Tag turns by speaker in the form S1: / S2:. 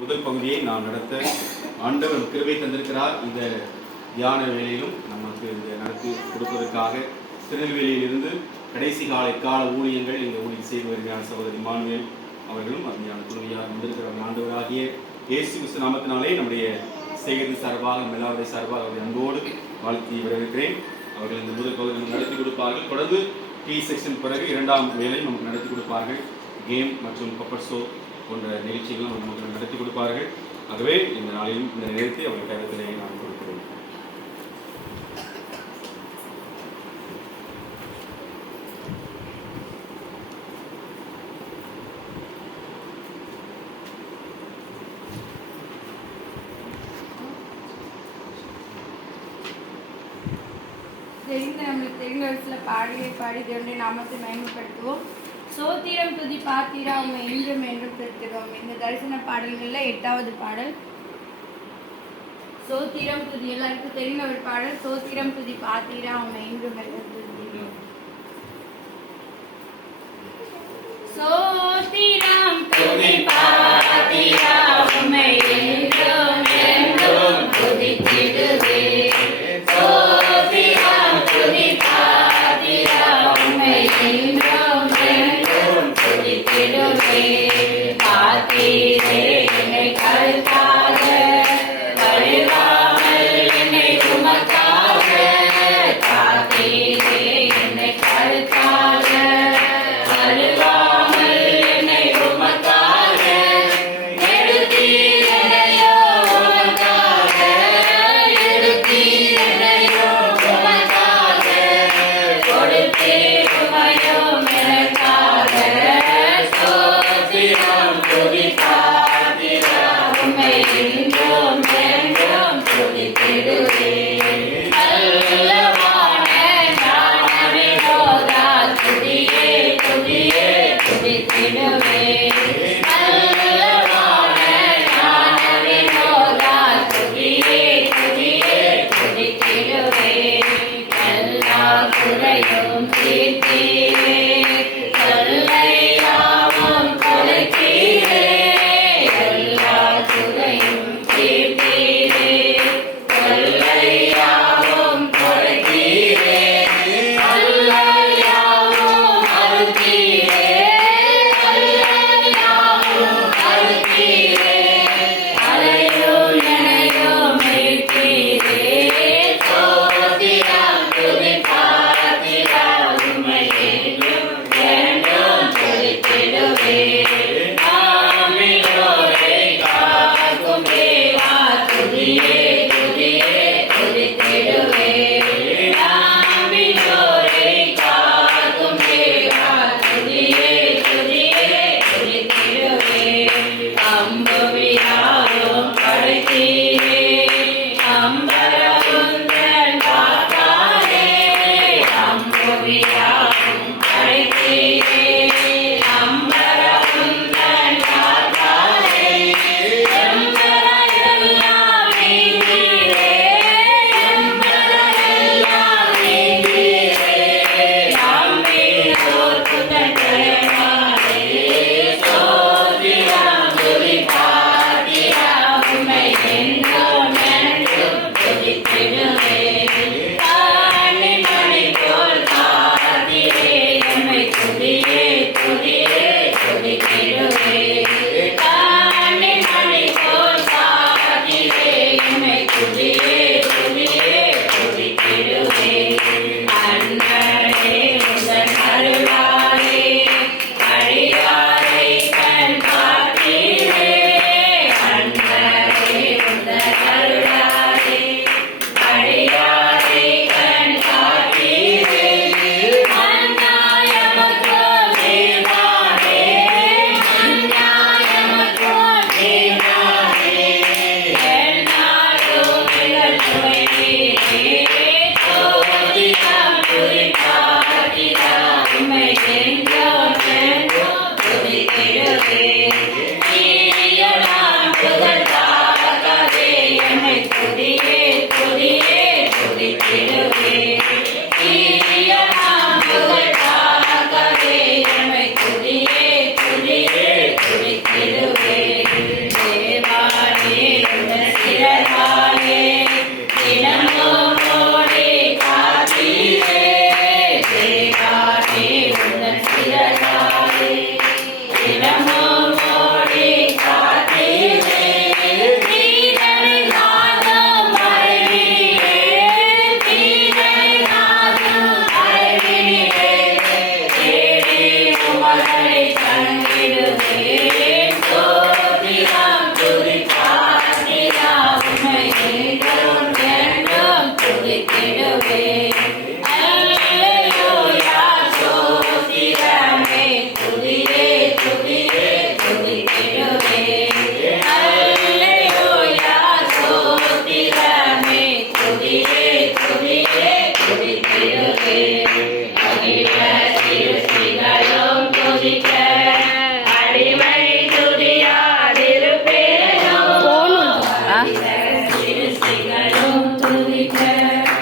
S1: முதல் பகுதியை நாம் நடத்த ஆண்டவர் கிருவை தந்திருக்கிறார். இந்த தியான வேலையிலும் நமக்கு இந்த நடத்தி கொடுப்பதற்காக திருநெல்வேலியிலிருந்து கடைசி கால கால ஊழியங்கள் இந்த ஊழியர் செய்து வருகிறார் சகோதரி மானுவேல் அவர்களும் அருமையான துணையாக வந்திருக்கிற ஆண்டவராகிய இயேசு கிறிஸ்து நாமத்தினாலே நம்முடைய சேகரி சார்பாக நம்ம எல்லாருடைய சார்பாக அவருடைய அன்போடு வாழ்த்தி வரவேற்கிறேன். அவர்கள் இந்த முதல் பகுதி நடத்தி கொடுப்பார்கள். தொடர்ந்து டி செக்ஷன் பிறகு இரண்டாம் வேலை நமக்கு நடத்தி கொடுப்பார்கள். கேம் மற்றும் பப்பர் ஷோ போன்ற நிகழ்ச்சிகளும் நமக்கு நடத்தி கொடுப்பார்கள். ஆகவே இந்த நாளிலும் இந்த நேரத்தை அவர்கள் கருத்திலே நான் கொடுக்கிறேன்.
S2: தெரிந்த நம்மளுக்கு தெரிந்த பாடியை பாடி தேவனுடைய நாமத்தை மயமப்படுத்துவோம் சோத்திரம் துதி பாத்திரா உங்க என்றும் என்றும் பெறுகிறோம் இந்த தரிசன பாடல்கள்ல எட்டாவது பாடல். சோத்திரம் துதி எல்லாருக்கும் தெரிந்த ஒரு பாடல். சோத்திரம் துதி பாத்திரா உங்க என்றும் என்றும்